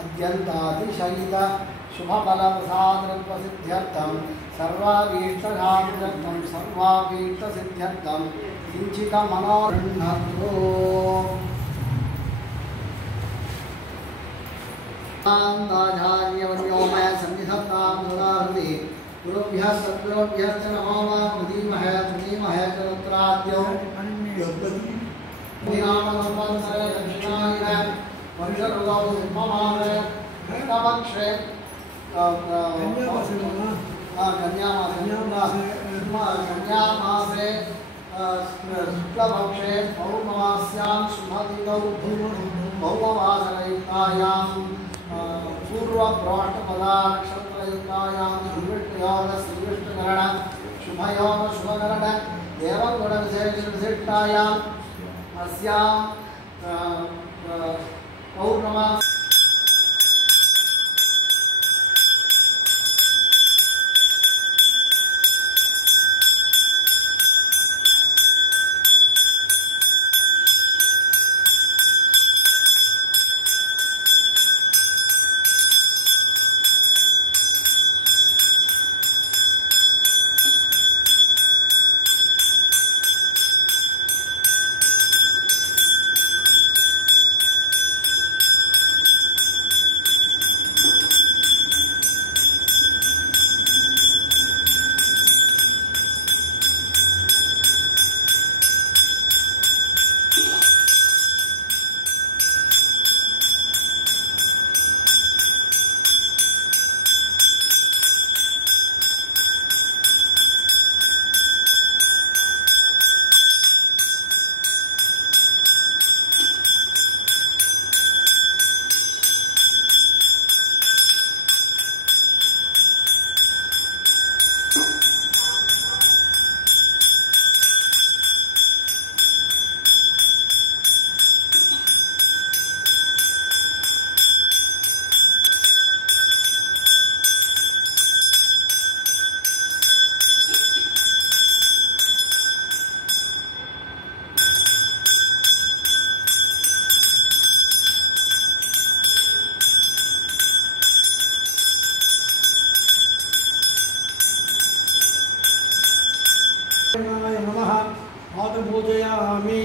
अद्यन्तातिशयित शुभफलप्रसादत्वसिद्ध्यर्थं सर्वाभीष्टकामर्थं सर्वाभीष्टसिद्ध्यर्थं किञ्चिकमनोगृह्णन्तु आचार्यवर्योमय सन्निधत्तां सदाहृदि गुरुभ्यः सद्गुरुभ्यश्च नमो नमः धीमहि च रुद्राद्यो नामसंवत्सरे दक्षिणायने वर्षऋतौ सिंहमासे कृष्णपक्षे कन्यामासे शुक्लपक्षे पौर्णमास्यां शुभतिथौ भौमवासरयुक्तायां पूर्वप्रोष्ठपदा नक्षत्रयुक्तायां श्रीविष्णुयोग श्रीविष्णुकरण शुभयोग शुभकरण देवगुणविशेषविशिष्टायाम् अस्यां पौर्णमा नमः पादपूजयामि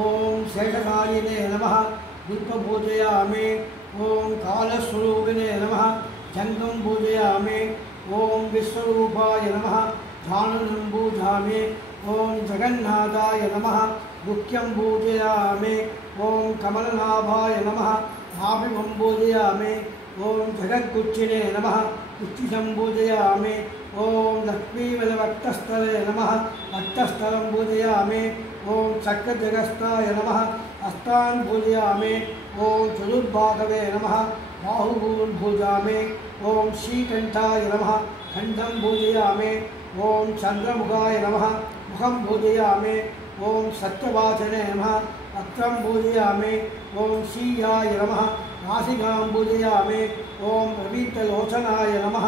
ओम शेषकालिने नमः पुष्पपूजयामि ओम कालस्वरूपिणे नमः जंगम पूजयामि ओम विश्वरूपाय नमः ध्यानं पूजामि ओम जगन्नाथाय नमः मुख्यं पूजयामि ओम कमलनाभाय नमः नाभिं पूजयामि ओम जगद्गुच्चिने नमः कुच्चितं पूजयामि ओम लक्ष्मीवल्लभट्टस्थले नमः भट्टस्थलं पूजयामि ओम चक्रजगस्ताय नमः हस्तान् पूजयामि ओम चतुर्भागवे नमः बाहुभून् पूजयामि ओम श्रीकण्ठाय नमः खण्डं पूजयामि ओम चन्द्रमुखाय नमः मुखं पूजयामि ओम सत्यवाचने नमः वक्त्रं पूजयामि ओम श्रीयाय नमः नासिकां पूजयामि ओम रवीतलोचनाय नमः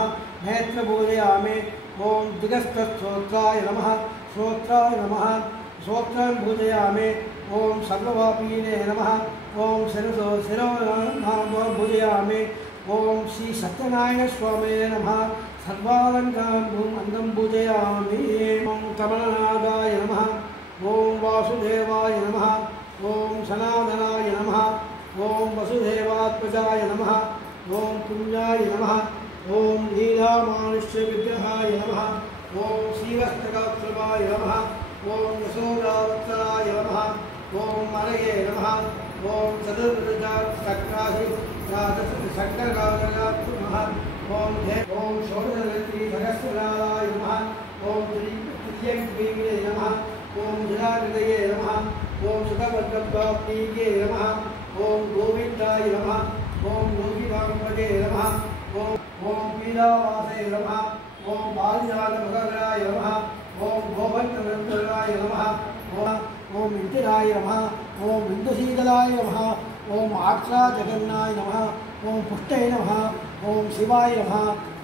नेत्र पूजयामि ओम दिगस्तश्रोत्राय नमः श्रोत्राय नमः श्रोत्रं पूजयामि ओम सर्ववापीने नमः ओम शिरो पूजयामि ओम श्री सत्यनारायण स्वामिने नमः सर्वालङ्कारं पूजयामि ओम कमलनाथाय नमः ओम वासुदेवाय नमः ओम सनातनाय नमः ओम वसुदेवात्मजाय नमः ओम पुण्याय नमः ओम लीलामानुष्य विग्रहाय नमः ओम श्रीवत्सकाक्षराय नमः ओम यशोदावत्सराय नमः ओम मरये नमः ओम चतुर्भुजाक्षराय नमः ओम षोडशवती सहस्रनाराय नमः ओम त्रियंक्रीणे नमः ओम जलाहृदये नमः ओम सुखवर्गप्राप्तिये नमः ओम गोविन्दाय नमः ओम योगिवाङ्पदे नमः ओम पीलावासे नमः ओम बाल्यानमकराय नमः ओम गोभक्तवृन्दराय नमः ओम इंदिराय नमः ओम इंदुशीतलाय नमः ओम आक्राजगन्नाय नमः ओम पुष्टे नमः ओम शिवाय नमः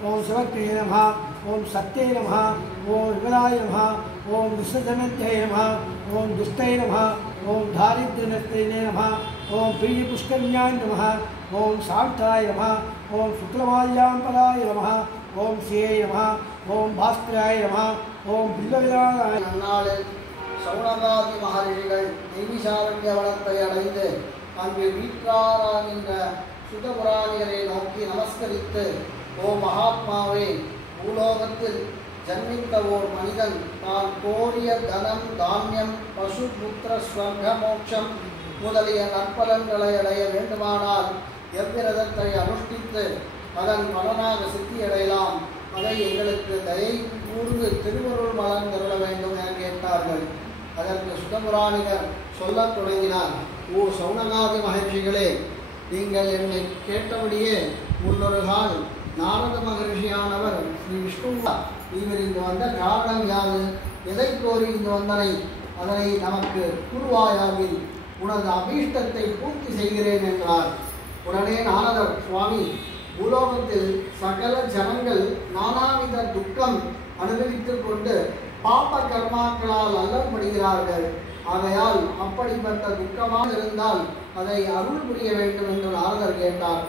ओम शिवक्रे नमः ओम सत्ये नमः ओम विमलाय नमः ओम विश्वजनन्ते नमः ओम दुष्टे नमः ओम दारिद्र्यनस्ते नमः ओम प्रिय पुष्कन्याय नमः ओम शांताय नमः ओम शुक्लमाल्याम्बराय नमः ओम श्रीये नमः ओम भास्कराय नमः ओम बिल्लविदानाय नन्नाले சௌனகாதி மகரிஷிகள் நைமிஷாரண்ய வனத்தை அடைந்து அங்கு வீற்றாராகின்ற சுதபுராணியரை நோக்கி நமஸ்கரித்து ஓ மகாத்மாவே, பூலோகத்தில் ஜன்மித்த ஓர் மனிதன் தான் கோரிய தனம் தானியம் பசு புத்திர ஸ்வர்க மோட்சம் முதலிய நற்பலன்களை அடைய வேண்டுமானால் எவ்விரதத்தை அனுஷ்டித்து அதன் பலனாக சித்தியடையலாம், அதை எங்களுக்கு தயை கூர்ந்து திருவருள் மலர்ந்தருள வேண்டும் என கேட்டார்கள். அதற்கு சுதபுராணிகர் சொல்லத் தொடங்கினார். ஓ சௌனகாதி மகர்ஷிகளே, நீங்கள் என்னை கேட்டபடியே முன்னொரு கால் நாரத மகர்ஷியானவர் ஸ்ரீ விஷ்ணுவா இவர் இங்கு வந்த காரணம் யாது, எதை கோரி இங்கு வந்தனை, அதனை நமக்கு கூறுவாயாவில் உனது அபீஷ்டத்தை பூர்த்தி செய்கிறேன் என்றார். உடனே நாரதர், சுவாமி, பூலோகத்தில் சகல ஜனங்கள் நானாவித துக்கம் அனுபவித்துக் கொண்டு பாப்ப கர்மாக்களால் அல்லப்படுகிறார்கள். ஆகையால் அப்படிப்பட்ட துக்கமாக இருந்தால் அதை அருள் புரிய வேண்டும் என்று நாரதர் கேட்டார்.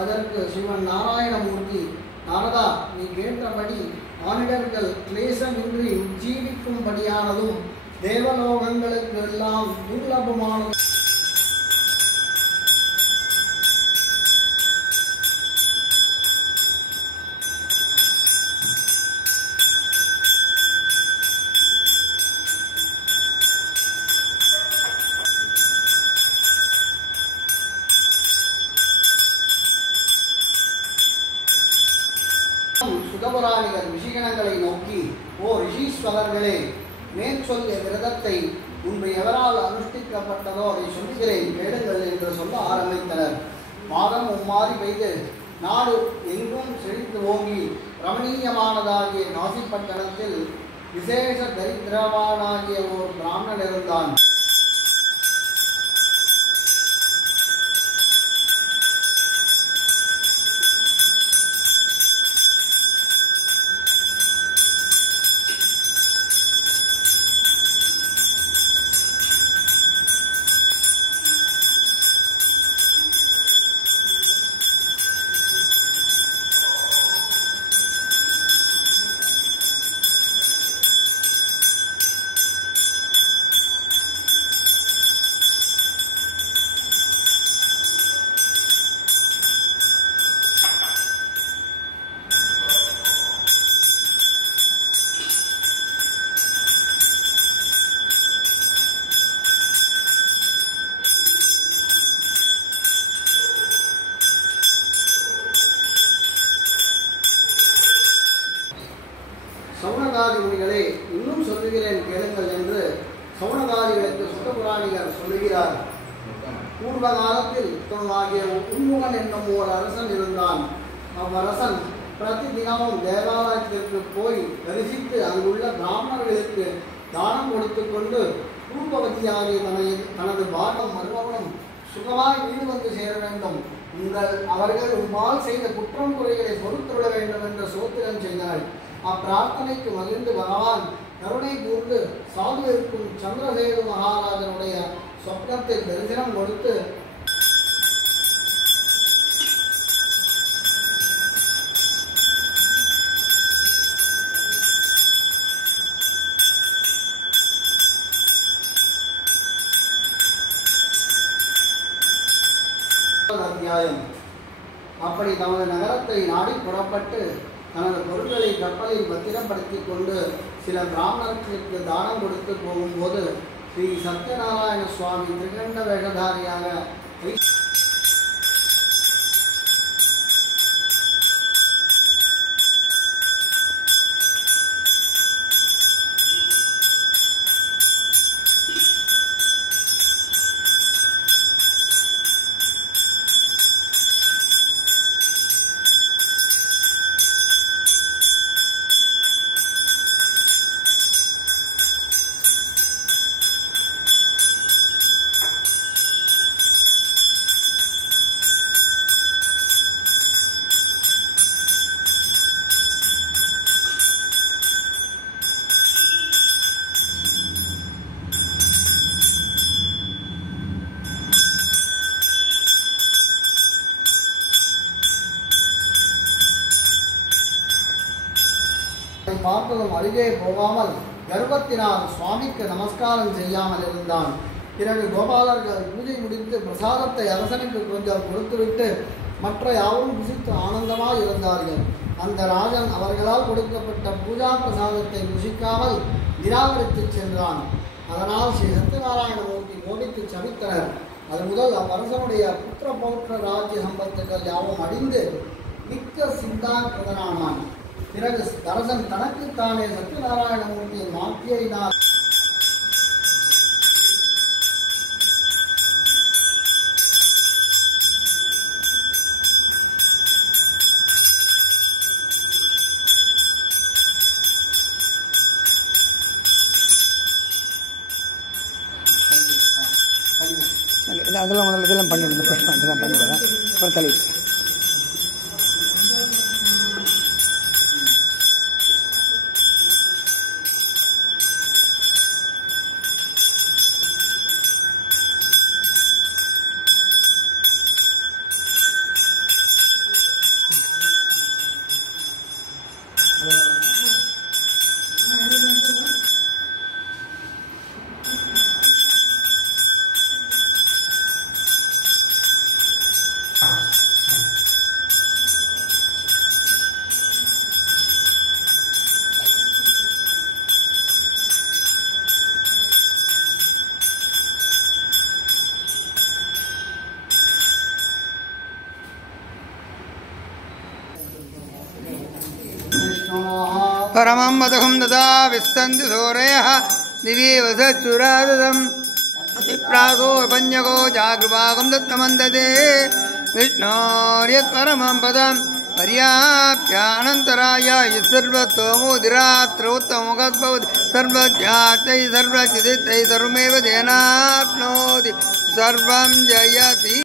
அதற்கு சிவன் நாராயணமூர்த்தி, நாரதா, நீ கேட்டபடி மானிடர்கள் கிளேசமின்றி ஜீவிக்கும்படியானதும் தேவலோகங்களுக்கு எல்லாம் துர்லபமானதும் சுதபுராணிகர் ரிஷிகணங்களை நோக்கி, ஓ ரிஷீஸ்வரர்களே, மேற் சொல்லிய விரதத்தை முன்பு எவரால் அனுஷ்டிக்கப்பட்டதோ அதை சொல்கிறேன், கேளுங்கள் என்று சொல்ல ஆரம்பித்தனர். மாதம் மும்மாறி பெய்து நாடு எங்கும் செழித்து ஓங்கி ரமணீயமானதாகிய காசிப்பட்டணத்தில் விசேஷ தரித்திரவானாகிய ஓர் பிராமணன் இருந்தான். சௌனகாதி முனிகளே, இன்னும் சொல்லுகிறேன் கேளுங்கள் என்று சௌனகாதிகளுக்கு சுதபுராணிகர் சொல்லுகிறார். பூர்வ காலத்தில் ஆகிய உன்முகன் என்னும் ஓர் அரசன் இருந்தான். அவ்வரசன் பிரதி தினமும் தேவாலயத்திற்கு போய் தரிசித்து அங்குள்ள பிராமணர்களுக்கு தானம் கொடுத்து கொண்டு பூர்வவதியாகிய தனது பாகம் மறுபவனும் சுகமாய் வீடு வந்து சேர வேண்டும், அவர்கள் உம்மால் செய்த குற்றம் குறைகளை பொறுத்துவிட வேண்டும் என்ற சோத்திரம் செய்தாள். அப்பிரார்த்தனைக்கு மகிழ்ந்து பகவான் கருணை கூர்ந்து சாது இருக்கும் சந்திரசேது மகாராஜனுடைய சொப்னத்தை தரிசனம் கொடுத்து அத்தியாயம். அப்படி தமது நகரத்தை நாடி புறப்பட்டு தனது பொருட்களை கப்பலில் பத்திரப்படுத்தி கொண்டு சில பிராமணர்களுக்கு தானம் கொடுத்து போகும்போது ஸ்ரீ சத்யநாராயண சுவாமி திரிகண்ட வேஷதாரியாக பார்த்ததும் அருகே போகாமல் கர்வத்தினால் சுவாமிக்கு நமஸ்காரம் செய்யாமல் இருந்தான். பிறகு கோபாலர்கள் பூஜை முடித்து பிரசாதத்தை அரசனுக்கு கொஞ்சம் கொடுத்துவிட்டு மற்ற யாரும் புசித்து ஆனந்தமாக இருந்தார்கள். அந்த ராஜன் அவர்களால் கொடுக்கப்பட்ட பூஜா பிரசாதத்தை புசிக்காமல் நிராகரித்து சென்றான். அதனால் ஸ்ரீ சத்யநாராயணமூர்த்தி கோபித்து சபித்தனர். அது முதல் அவ்வரசனுடைய புத்திர பௌத்திர ராஜ்ய சம்பத்துக்கள் யாவும் அடிந்து மிக்க சிந்தாக்கிரதனானான். பிறகு அரசன் தனக்குத்தானே சத்யநாராயணமூர்த்தியின் மாற்றியினால் அதெல்லாம் முதல்ல இதெல்லாம் பண்ணிடுங்க. ஃபஸ்ட் இதெல்லாம் பண்ணிடுறேன். அப்புறம் தலை परमं वदहं ददा विस्तन्ति सूरयः दिवि वसच्चुराददम् अतिप्रासो पञ्जको जागृभागं दत्तमन्दते विष्णोर्यत्परमं पदं पर्याप्यानन्तराय यत्सर्वतोमुदिरात्रोत्तमोगद्भवति सर्वज्ञातै सर्वचिदित्तै सर्वमेव तेनाप्नोति सर्वं जयति।